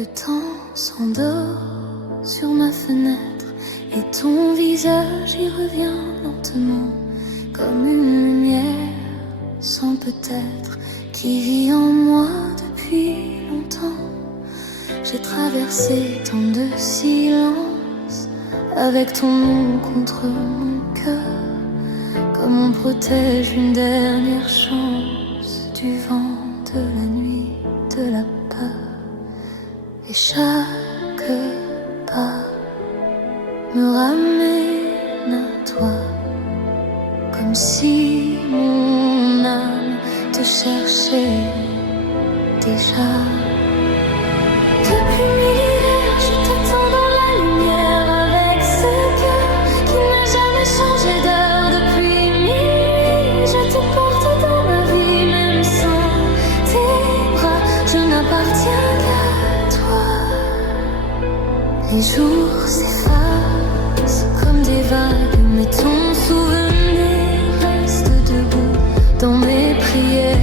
Le temps s'endort sur ma fenêtre et ton visage y revient lentement, comme une lumière sans peut-être qui vit en moi depuis longtemps. J'ai traversé tant de silence avec ton nom contre mon cœur, comme on protège une dernière chance du vent, de la nuit, de la peur. Et chaque pas me ramène à toi, comme si mon âme te cherchait déjà. Depuis l'hiver, je t'attends dans la lumière avec ce cœur qui n'a jamais changé d'heure. Depuis minuit, je te porte dans ma vie, même sans tes bras, je n'appartiens qu'à toi. Les jours s'effacent comme des vagues, mais ton souvenir reste debout dans mes prières,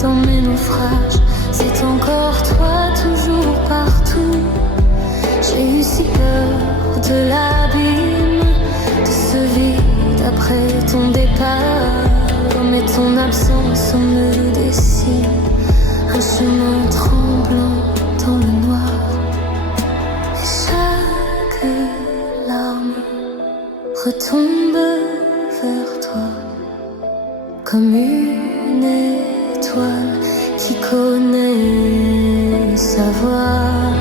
dans mes naufrages. C'est encore toi, toujours partout. J'ai eu si peur de l'abîme, de ce vide après ton départ. Mais ton absence me dessine un chemin tremblant dans le noir. Et chaque larme retombe vers toi, comme une étoile qui connaît sa voix.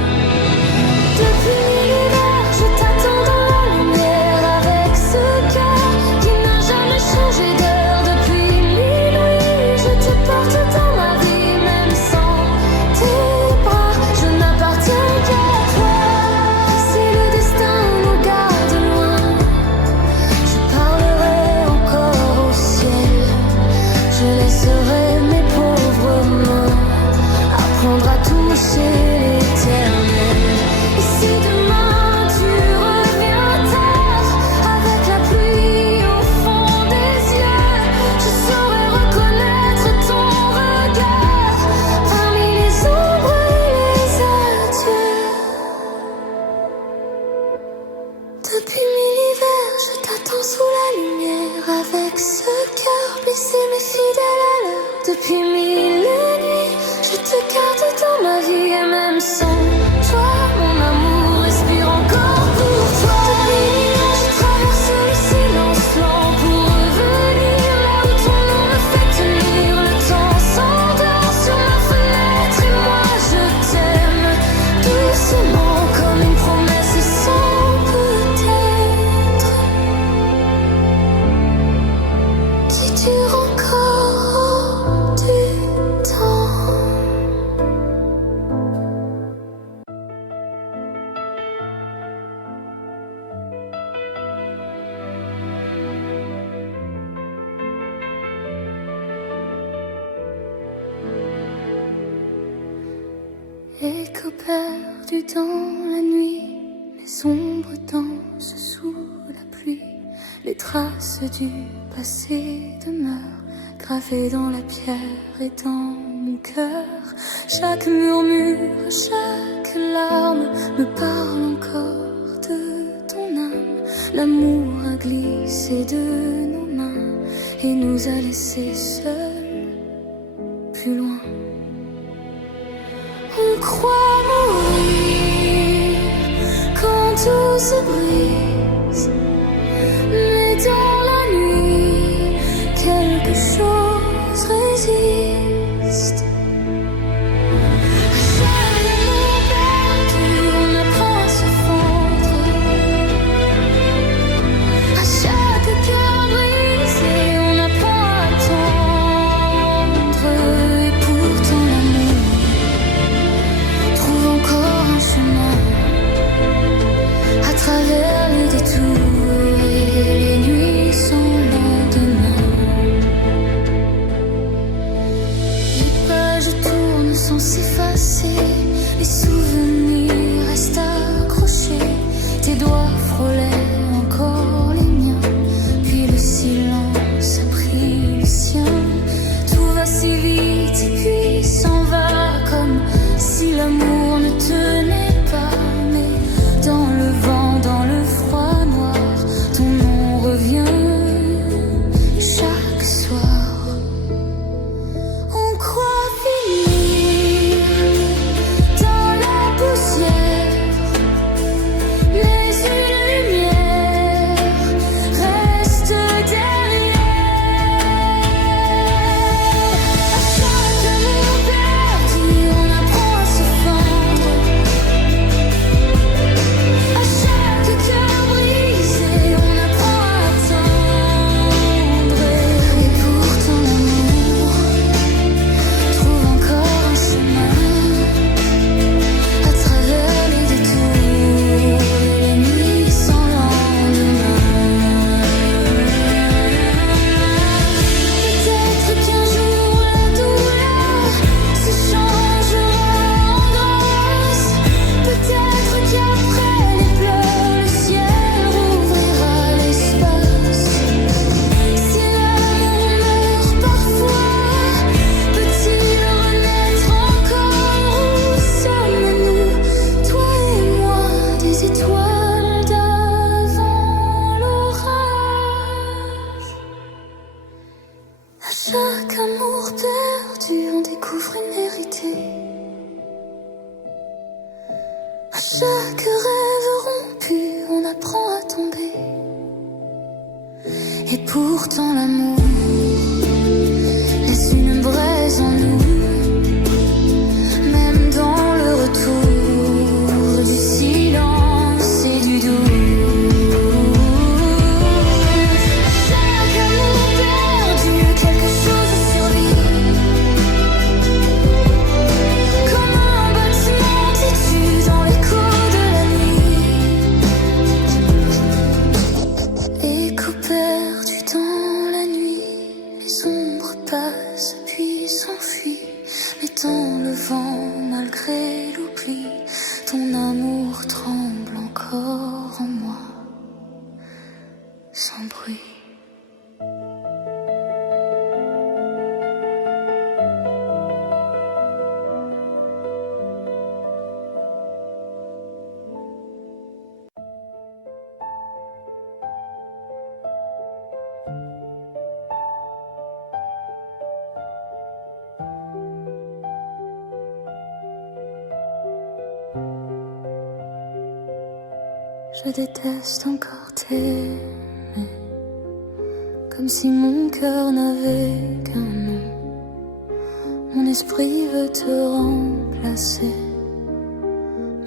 Depuis l'hiver, je t'attends dans la lumière avec ce cœur qui n'a jamais changé d'heure. Depuis minuit, je te porte dans ma vie, même sans tes bras, je n'appartiens qu'à toi. Si le destin nous garde loin, je parlerai encore au ciel, je laisserai mes pauvres mains apprendre à toucher l'éternel. Et si demain tu reviens tard, avec la pluie au fond des yeux, je saurai reconnaître ton regard parmi les ombres et les adieux. Depuis mille hivers, je t'attends sous la lumière avec ce cœur blessé mais fidèle à l'heure. Depuis mille nuits, je te garde dans ma vie et même sans toi, mon amour respire encore pour toi. Depuis l'hiver, je traverse le silence lent pour revenir là où ton nom me fait tenir. Le temps s'endort sur ma fenêtre et moi je t'aime doucement comme une promesse sans peut-être qui dure encore du temps. Écho perdu dans la nuit, les ombres dansent sous la pluie. Les traces du passé demeurent gravées dans la pierre et dans mon cœur. Chaque murmure, chaque larme me parle encore de ton âme. L'amour a glissé de nos mains et nous a laissés seuls plus loin. On croit mourir quand tout se brise, mais dans la nuit, quelque chose résiste. Chaque amour perdu, on apprend à se fondre. À chaque cœur brisé, on apprend à attendre. Et pour ton amour, trouve encore un chemin à travers les détours et les nuits sans lendemain. Les pages tournent sans s'effacer, les souvenirs restent accrochés. Tes doigts frôlaient encore les miens, puis le silence a pris le sien. Tout va si vite et puis s'en va, comme si l'amour ne te pourtant l'amour laisse une braise en nous. Même dans le retour du silence et du doute. Chaque amour perdu, quelque chose survit. Comme un bâtiment têtu dans l'écho de la nuit. Écho perdu dans la nuit, les ombres passent puis s'enfuient. Mais dans le vent, malgré l'oubli, ton amour tremble encore en moi, sans bruit. Je déteste encore t'aimer, comme si mon cœur n'avait qu'un nom. Mon esprit veut te remplacer,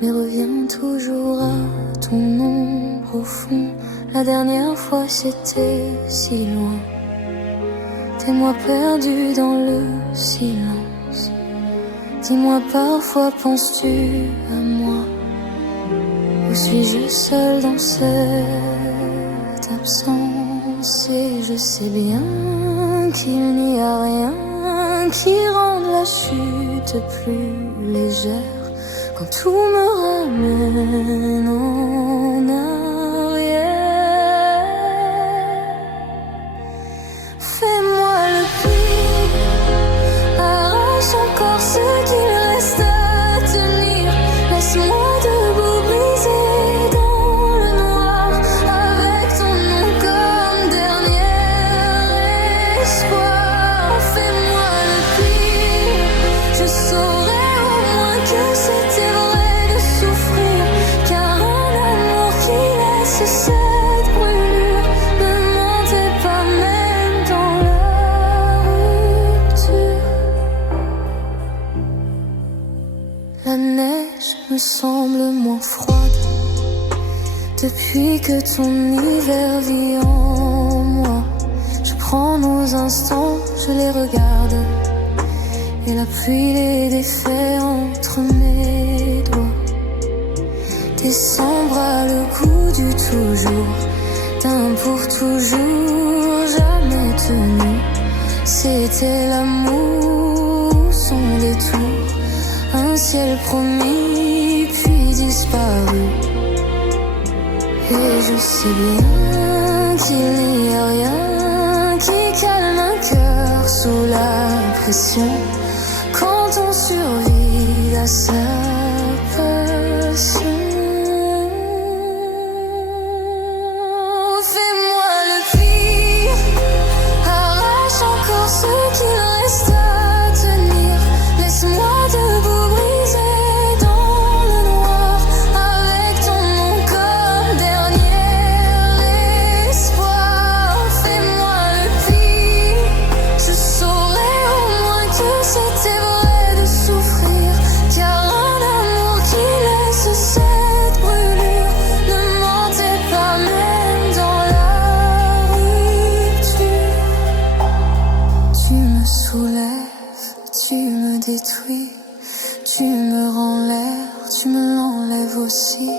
mais revient toujours à ton ombre au fond. La dernière fois c'était si loin, tes mois perdus dans le silence. Dis-moi parfois penses-tu à moi? Ou suis-je seule dans cette absence? Et je sais bien qu'il n'y a rien qui rende la chute plus légère quand tout me ramène en arrière. Fais-moi le pire, arrache encore ce qu'il reste à tenir. Laisse-moi debout brisé dans le noir, avec ton nom comme dernier espoir. Fais-moi le pire, je saurais au moins que c'était vrai de souffrir, car un amour qui laisse cette brûlure ne mentait pas même dans la rupture. La neige me semble moins froide depuis que ton hiver vit en moi. Je prends nos instants, je les regarde, et la pluie les défait entre mes doigts. Décembre a le goût du toujours, d'un pour toujours jamais tenu. C'était l'amour, son détour, un ciel promis puis disparu. Et je sais bien qu'il n'y a rien qui calme un cœur sous la pression quand on survit à sa passion. Fais-moi le pire, arrache encore ce qu'il reste à tenir. Laisse-moi debout brisé dans le noir, avec ton nom comme dernier espoir. Fais-moi le pire, je saurais au moins que c'était vrai de souffrir, car un amour qui laisse cette brûlure ne mentait pas même dans la rupture. Tu me soulèves, tu me détruis, tu me rends l'air, tu me l'enlèves aussi.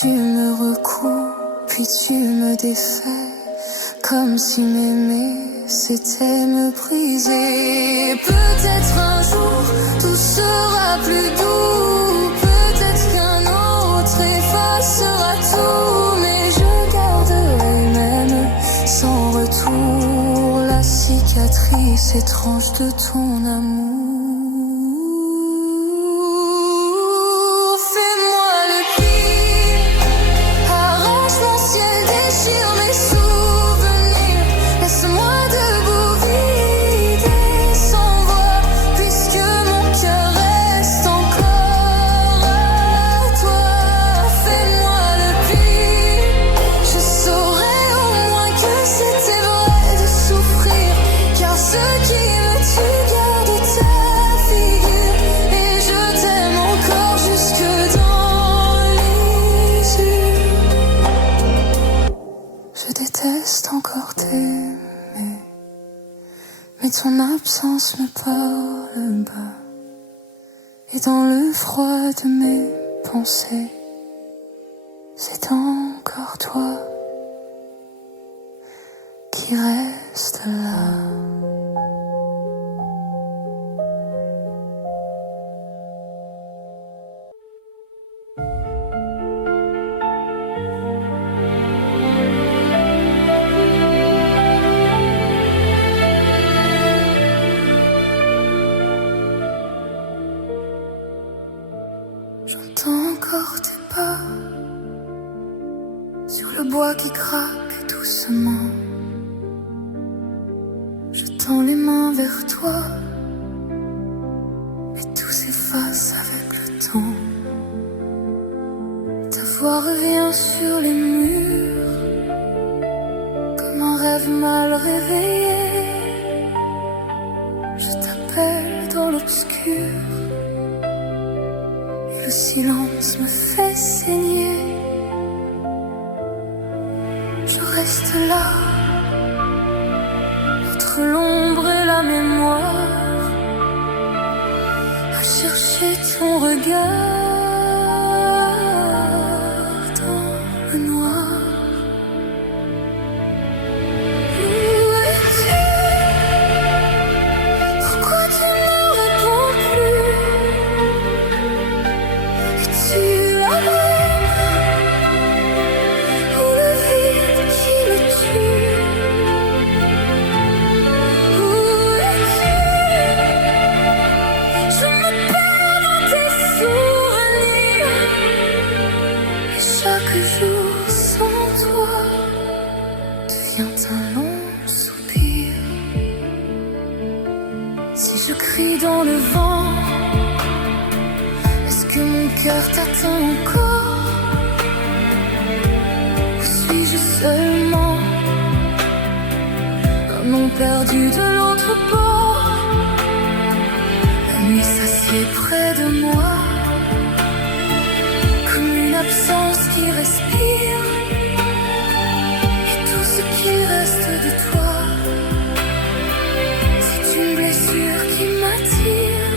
Tu me recoues, puis tu me défais, comme si m'aimer c'était me briser. Peut-être un jour tout sera plus doux, peut-être qu'un autre effacera tout, mais je garderai même sans retour la cicatrice étrange de ton amour. Fais-moi le pire, arrache mon ciel, déchire mes souvenirs. Laisse-moi debout vide et sans voix, puisque mon cœur reste encore à toi. Fais-moi le pire, je saurais au moins que c'était vrai ton absence me parle bas, et dans le froid de mes pensées, c'est encore toi qui reste là. J'entends encore tes pas sur le bois qui craque doucement. Je tends les mains vers toi, mais tout s'efface avec le temps. Ta voix revient sur les murs comme un rêve mal réveillé. Je t'appelle dans l'obscur, le silence me fait saigner. Je reste là, entre l'ombre et la mémoire, à chercher ton regard dans le noir. Où es-tu? Pourquoi tu ne réponds plus? Es-tu la brume ou le vide qui me tue? Où es-tu? Je me perds dans tes souvenirs, et chaque jour sans toi devient un long soupir. Si je crie dans le vent, est-ce que mon cœur t'attend encore? Ou suis-je seulement un nom perdu de l'autre bord? La nuit s'assied près de moi, comme une absence qui respire, et tout ce qui reste de toi, c'est une blessure qui m'attire.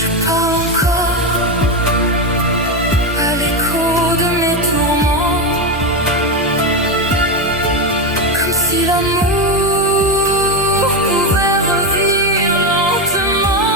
Je parle encore à l'écho de mes tourments, comme si l'amour pouvait revivre lentement.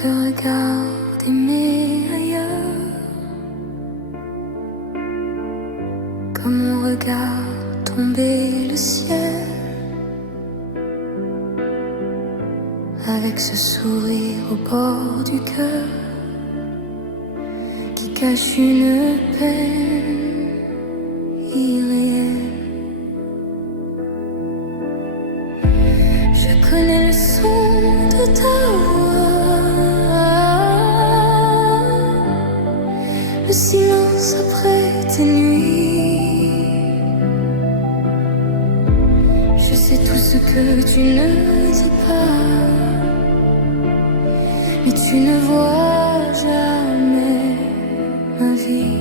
te regarde aimer ailleurs, comme on regarde tomber le ciel, avec ce sourire au bord du cœur qui cache une peine irréelle. Je connais le son de ta voix, le silence après tes nuits. Je sais tout ce que tu ne dis pas, mais tu ne vois jamais ma vie.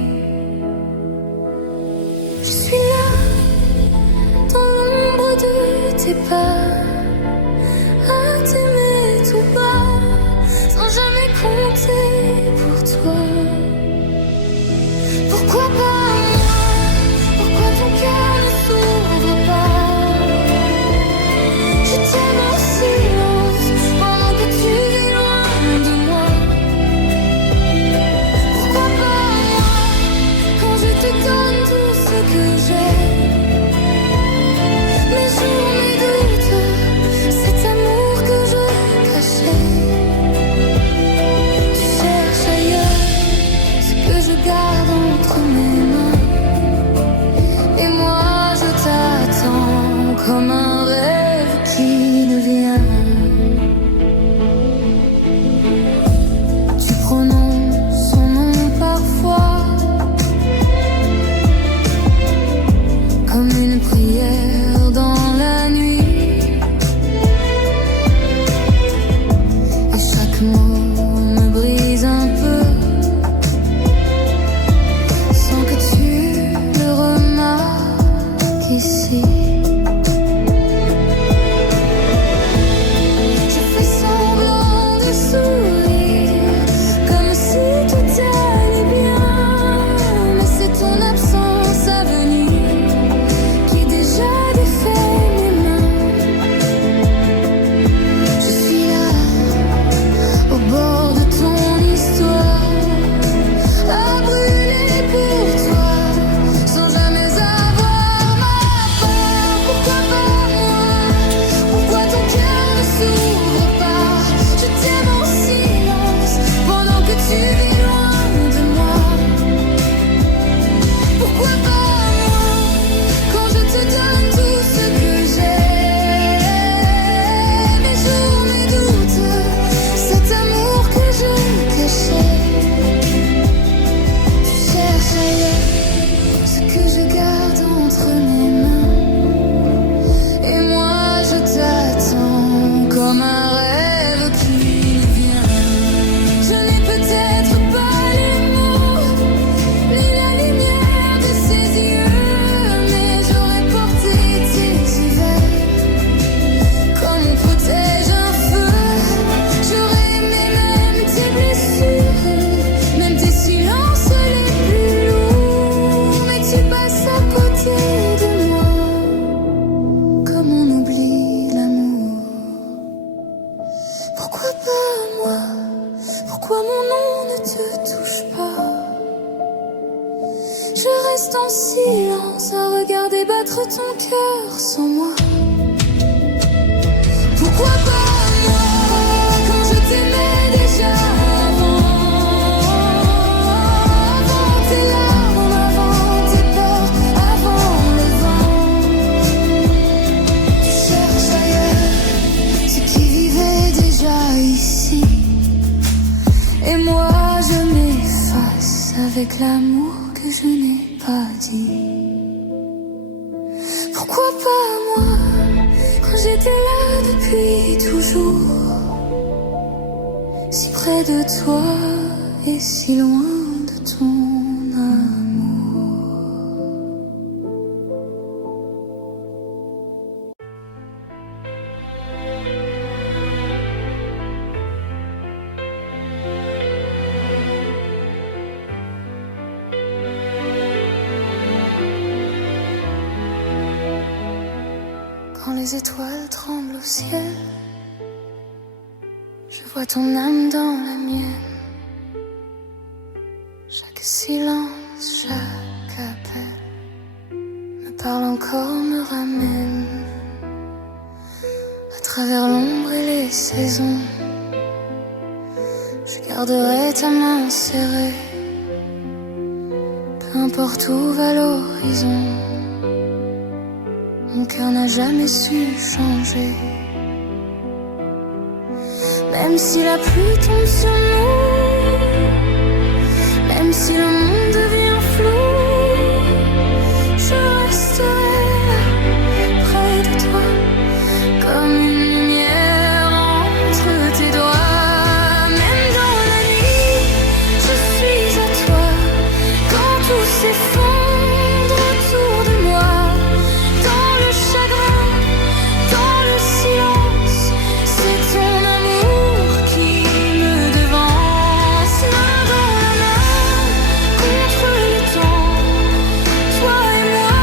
Je suis là, dans l'ombre de tes pas, à t'aimer tout bas, sans jamais compter pour toi. Pourquoi pas moi? Pourquoi ton cœur ne s'ouvre pas? Je t'aime en silence pendant que tu es loin de moi. Pourquoi pas moi? Quand je te donne tout ce que j'ai, mes jours, mes doutes, cet amour que je cachais. Tu cherches ailleurs ce que je garde entre mes mains, et moi je t'attends comme un rêve qui devient. Tu prononces son nom parfois comme une prière dans la nuit, et chaque mot me brise un peu sans que tu le remarques ici. Je fais semblant de sourire comme si tout allait bien, mais c'est ton absence à venir qui déjà défait mes mains. Je suis là, au bord de ton histoire, à brûler pour toi, sans jamais avoir ma part. Pourquoi pas moi? Pourquoi ton cœur ne s'ouvre pas? Je t'aime en silence pendant que tu es loin de moi. Pourquoi pas moi? Quand je te donne tout ce que j'ai, mes jours, mes doutes, cet amour que je cachais. Tu cherches ailleurs ce que je garde entre mes mains, et moi je t'attends comme un rêve qui vient. Je n'ai peut-être pas les mots, ni la lumière de ses yeux, mais j'aurais porté tes hivers comme on protège un feu. J'aurais aimé même tes blessures, même tes silences les plus lourds, mais tu passes à côté de moi comme on oublie l'amour. Pourquoi pas moi? Pourquoi mon nom ne te touche pas? Je reste en silence à regarder battre ton cœur sans moi. Pourquoi pas moi? Quand je t'aimais déjà avant tes larmes, avant tes peurs, avant le vent. Tu cherches ailleurs ce qui vivait déjà ici, et moi je m'efface avec l'amour que je n'ai pas dit. Pourquoi pas moi? Quand j'étais là depuis toujours, si près de toi et si loin de ton amour. Quand les étoiles tremblent au ciel, Je vois ton âme dans la mienne. Chaque silence, chaque appel me parle encore, me ramène à travers l'ombre et les saisons. Je garderai ta main serrée, peu importe où va l'horizon. Mon cœur n'a jamais su changer. Même si la pluie tombe sur nous, même si le monde devient flou, je resterai près de toi, comme une lumière entre tes doigts. Même dans la nuit, je suis à toi, quand tout s'effondre autour de moi. Dans le chagrin, dans le silence, c'est ton amour qui me devance. Main dans la main, contre le temps, toi et moi,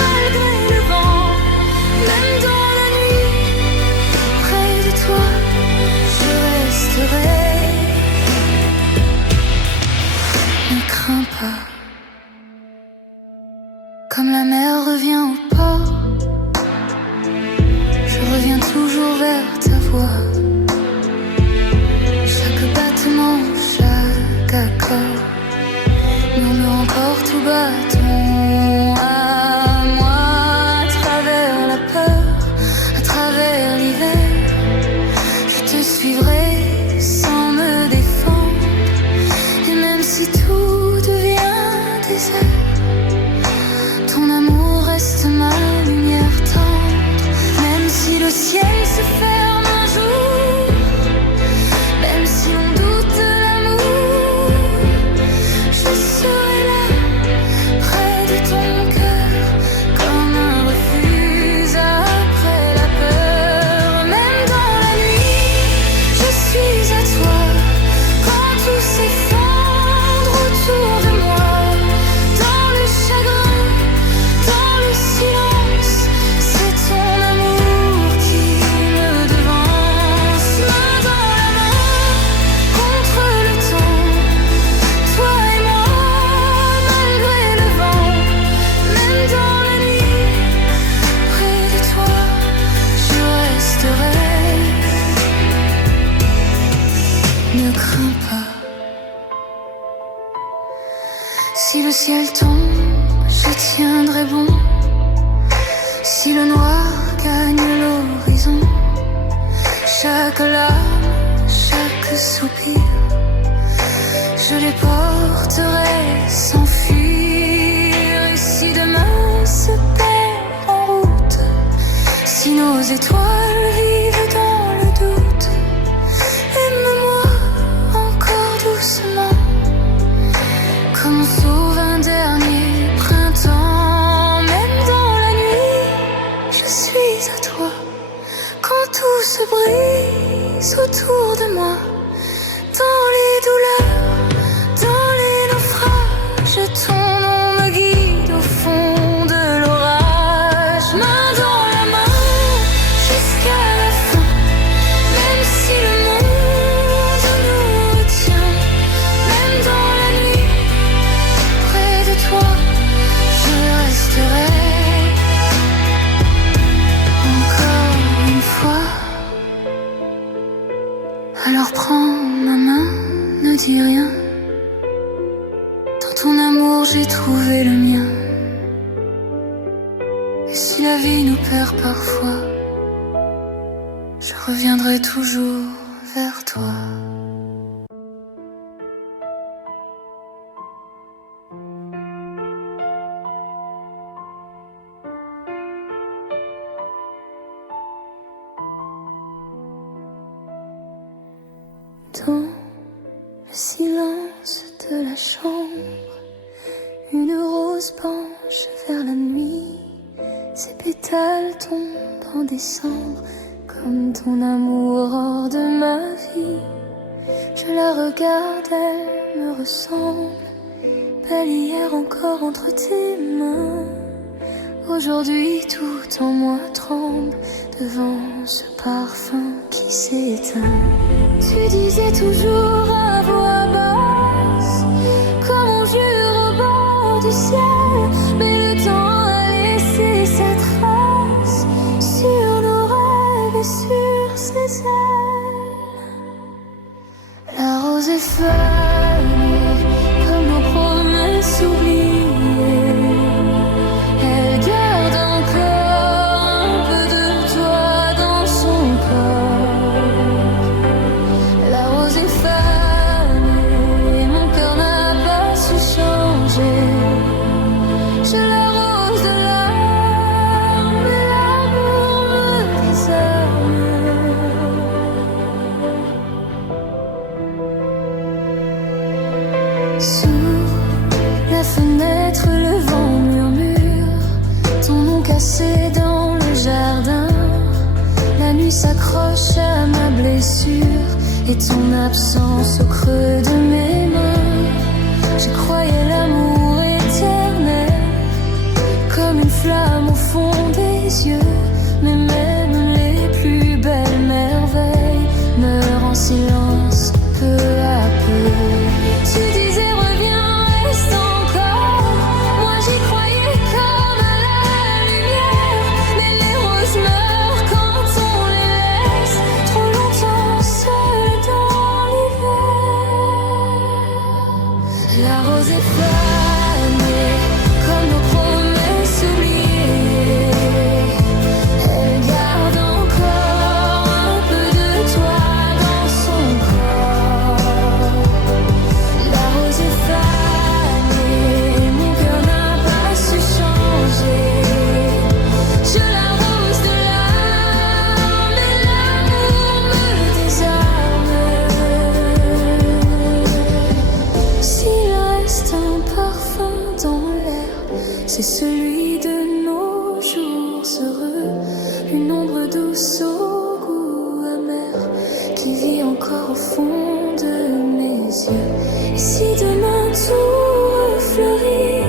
malgré le vent. Même dans la nuit, près de toi, je resterai. Ne crains pas, comme la mer revient au port, je reviens toujours vers ta voix. Chaque battement, chaque accord murmure encore tout bas ton à moi. À travers la peur, à travers l'hiver, je te suivrai sans me défendre. Et même si tout devient désert, ton amour reste ma lumière tendre. Même si le ciel se ferme un jour, même si on doute de l'amour, je serai là, près de ton cœur, comme un refuge après la peur. Même dans la nuit, je suis à toi, quand tout s'effondre autour de moi. Dans le chagrin, dans le silence, c'est ton amour qui me devance. Main dans la main, contre le temps, toi et moi, malgré le vent. Même dans la nuit, près de toi, je resterai. Ne crains pas, si le ciel tombe, je tiendrai bon. Si le noir gagne l'horizon, chaque larme, chaque soupir, je les porterai sans fuir. Et si demain se perd en route, si nos étoiles vivent dans le doute, aime-moi encore doucement, comme on sauve un dernier printemps. Même dans la nuit, je suis à toi, quand tout se brise autour de moi. Dans les douleurs, dans les naufrages, ton nom me guide au fond de l'orage. Main dans la main, jusqu'à la fin, même si le monde nous retient. Même dans la nuit, près de toi, je resterai. Encore une fois, alors prends ma main, ne dis rien. Dans ton amour, j'ai trouvé le mien. Et si la vie nous perd parfois, je reviendrai toujours vers toi. Dans le silence de la chambre, une rose penche vers la nuit. Ses pétales tombent en décembre, comme ton amour hors de ma vie. Je la regarde, elle me ressemble, belle hier encore entre tes mains. Aujourd'hui tout en moi tremble devant ce parfum qui qui s'éteint. Tu disais toujours à voix basse, comme on jure au bord du ciel, mais le temps a laissé sa trace sur nos rêves et sur ses ailes. La rose est fanée comme nos promesses oubliées. Elle garde encore un peu de toi dans son corps. La rose est fanée, mon cœur n'a pas su changer. Je l'arrose de larmes, mais l'amour me désarme. Sous la fenêtre, le vent murmure ton nom cassé dans le jardin. La nuit s'accroche à ma blessure et ton absence au creux de mes mains. Je croyais l'amour éternel, comme une flamme au fond des yeux, mais même les plus belles merveilles meurent en silence peu à peu. Tu disais reviens, reste encore. Moi j'y croyais comme à la lumière, mais les roses meurent quand on les laisse trop longtemps seules dans l'hiver. La rose est fanée comme nos promesses oubliées. Elle garde encore un peu de toi dans son corps. La rose est fanée, mon cœur n'a pas su changer. Je l'arrose de larmes, mais l'amour me désarme. S'il reste un parfum dans l'air, c'est celui de nos jours heureux. Une ombre douce au goût amer qui vit encore au fond de mes yeux. Et si demain tout fleurit,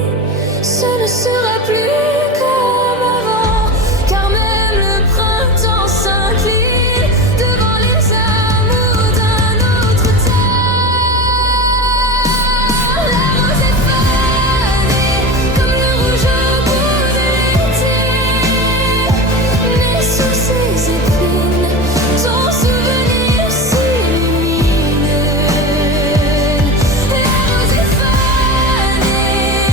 ce ne sera plus comme avant, car même le printemps s'incline devant les amours d'un autre temps. La rose est fanée comme le rouge au bout de l'été, mais sous ses épines, ton souvenir s'illumine. La rose est fanée,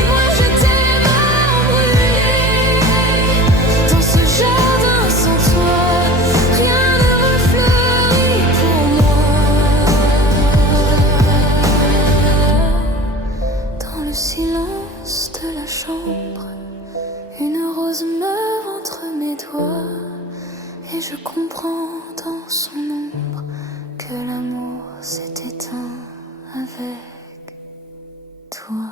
moi je t'aime à brûler. Dans ce jardin sans toi, rien ne refleurit pour moi. Dans le silence de la chambre, une rose meurt entre mes doigts, et je comprends dans son ombre que l'amour s'est éteint avec toi.